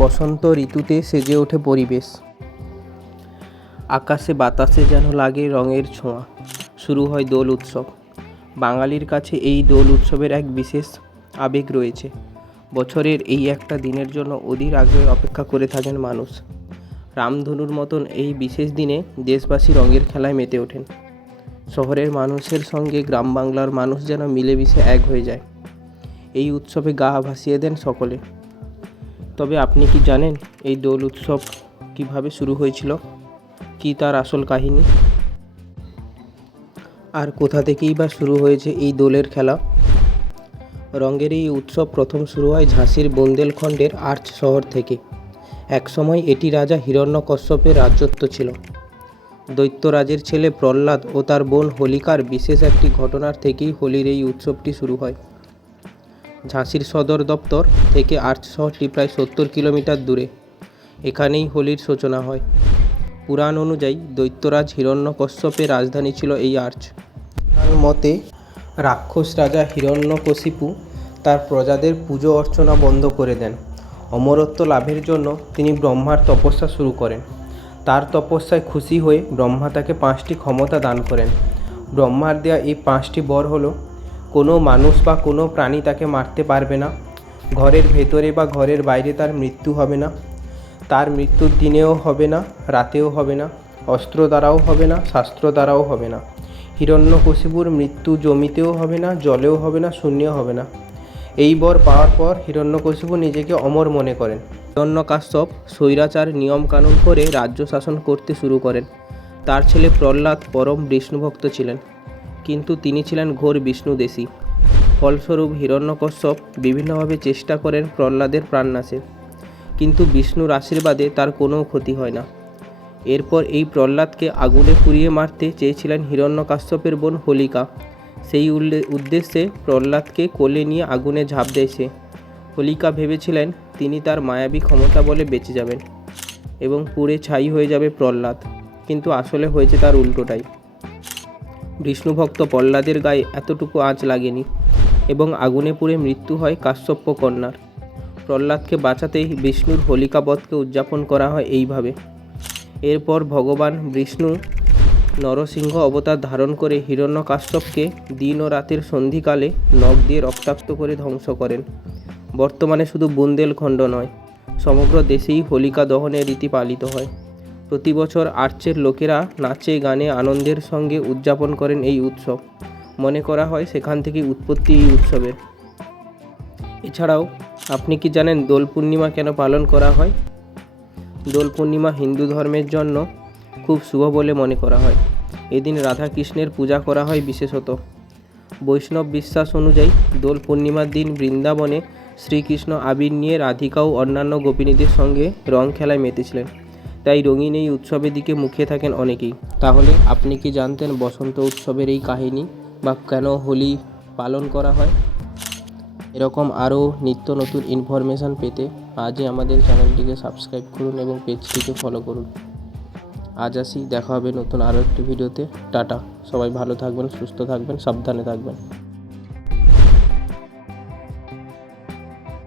বসন্ত ঋতুতে সেজে ওঠে পরিবেশ। আকাশে বাতাসে যেন লাগে রঙের ছোঁয়া। শুরু হয় দোল উৎসব। বাঙালির কাছে এই দোল উৎসবের এক বিশেষ আবেগ রয়েছে। বছরের এই একটা দিনের জন্য অধীর আগ্রহে অপেক্ষা করে থাকেন মানুষ। রামধনুর মতন এই বিশেষ দিনে দেশবাসী রঙের খেলায় মেতে ওঠেন। শহরের মানুষের সঙ্গে গ্রাম বাংলার মানুষ যেন মিলেমিশে এক হয়ে যায়। এই উৎসবে গা ভাসিয়ে দেন সকলে। তবে আপনি কি জানেন এই দোল উৎসব কীভাবে শুরু হয়েছিল? কি তার আসল কাহিনী? আর কোথা থেকেই বা শুরু হয়েছে এই দোলের খেলা? রঙের এই উৎসব প্রথম শুরু হয় ঝাঁসির বুন্দেলখণ্ডের আর্চ শহর থেকে। একসময় এটি রাজা হিরণ্যকশ্যপের রাজত্ব ছিল। দৈত্যরাজের ছেলে প্রহ্লাদ ও তার বোন হোলিকার বিশেষ একটি ঘটনার থেকেই হোলির এই উৎসবটি শুরু হয়। ঝাঁসির সদর দপ্তর থেকে আর্চ শহরটি প্রায় সত্তর কিলোমিটার দূরে। এখানেই হোলির সূচনা হয়। পুরাণ অনুযায়ী দৈত্যরাজ হিরণ্যকশ্যপের রাজধানী ছিল এই আর্চ। তার মতে, রাক্ষস রাজা হিরণ্যকশিপু তার প্রজাদের পুজো অর্চনা বন্ধ করে দেন। অমরত্ব লাভের জন্য তিনি ব্রহ্মার তপস্যা শুরু করেন। তার তপস্যায় খুশি হয়ে ব্রহ্মা তাকে পাঁচটি ক্ষমতা দান করেন। ব্রহ্মার দেয়া এই পাঁচটি বর হলো কোনো মানুষ বা কোনো প্রাণী তাকে মারতে পারবে না। ঘরের ভেতরে বা ঘরের বাইরে তার মৃত্যু হবে না। তার মৃত্যুর দিনেও হবে না, রাতেও হবে না, অস্ত্র দ্বারাও হবে না, শাস্ত্র দ্বারাও হবে না। হিরণ্যকশিপুর মৃত্যু জমিতেও হবে না, জলেও হবে না, শূন্যেও হবে না। এই বর পাওয়ার পর হিরণ্যকশিপু নিজেকে অমর মনে করেন। হিরণ্যকাশ্যপ স্বৈরাচার নিয়মকানুন করে রাজ্য শাসন করতে শুরু করেন। তার ছেলে প্রহ্লাদ পরম বিষ্ণুভক্ত ছিলেন। কিন্তু তিনি ছিলেন ঘোর বিষ্ণুদেশী ফলস্বরূপ হিরণ্যকশ্যপ বিভিন্নভাবে চেষ্টা করেন প্রহ্লাদের প্রাণনাশের কিন্তু বিষ্ণুর আশীর্বাদে তার কোনো ক্ষতি হয় না। এরপর এই প্রহ্লাদকে আগুনে পুড়িয়ে মারতে চেয়েছিলেন হিরণ্যকাশ্যপের বোন হোলিকা। সেই উদ্দেশ্যে প্রহ্লাদকে কোলে নিয়ে আগুনে ঝাঁপ দেয় সে হোলিকা ভেবেছিলেন তিনি তার মায়াবী ক্ষমতা বলে বেঁচে যাবেন এবং পুড়ে ছাই হয়ে যাবে প্রহ্লাদ। কিন্তু আসলে হয়েছে তার উল্টোটাই। বিষ্ণুভক্ত প্রহ্লাদের গায়ে এতটুকু আঁচ লাগেনি এবং আগুনে পুড়ে মৃত্যু হয় কাশ্যপ্য কন্যার। প্রহ্লাদকে বাঁচাতেই বিষ্ণুর হোলিকাবধকে উদযাপন করা হয় এইভাবে। এরপর ভগবান বিষ্ণু নরসিংহ অবতার ধারণ করে হিরণ্যকাশ্যপকে দিন ও রাতের সন্ধিকালে নখ দিয়ে রক্তাক্ত করে ধ্বংস করেন। বর্তমানে শুধু বুন্দেলখণ্ড নয়, সমগ্র দেশেই হোলিকা দহনের রীতি পালিত হয়। প্রতি বছর আর্চের লোকেরা নাচে, গানে, আনন্দের সঙ্গে উদযাপন করেন এই উৎসব। মনে করা হয় সেখান থেকে উৎপত্তি এই উৎসবের। এছাড়াও, আপনি কি জানেন দোল পূর্ণিমা কেন পালন করা হয়? দোল পূর্ণিমা হিন্দু ধর্মের জন্য খুব শুভ বলে মনে করা হয়। এদিন রাধা কৃষ্ণের পূজা করা হয় বিশেষত। বৈষ্ণব বিশ্বাস অনুযায়ী দোল পূর্ণিমার দিন বৃন্দাবনে শ্রীকৃষ্ণ আবির নিয়ে রাধিকা ও অন্যান্য গোপিনীদের সঙ্গে রং খেলায় মেতেছিলেন। তাই রঙিন এই উৎসবের দিকে মুখিয়ে থাকেন অনেকেই। তাহলে আপনি কি জানতেন বসন্ত উৎসবের এই কাহিনী বা কেন হোলি পালন করা হয়? এরকম আরও নিত্য নতুন ইনফরমেশান পেতে আজই আমাদের চ্যানেলটিকে সাবস্ক্রাইব করুন এবং পেজটিকে ফলো করুন। আজ আসি, দেখা হবে নতুন আরও একটি ভিডিওতে টাটা। সবাই ভালো থাকবেন, সুস্থ থাকবেন, সাবধানে থাকবেন।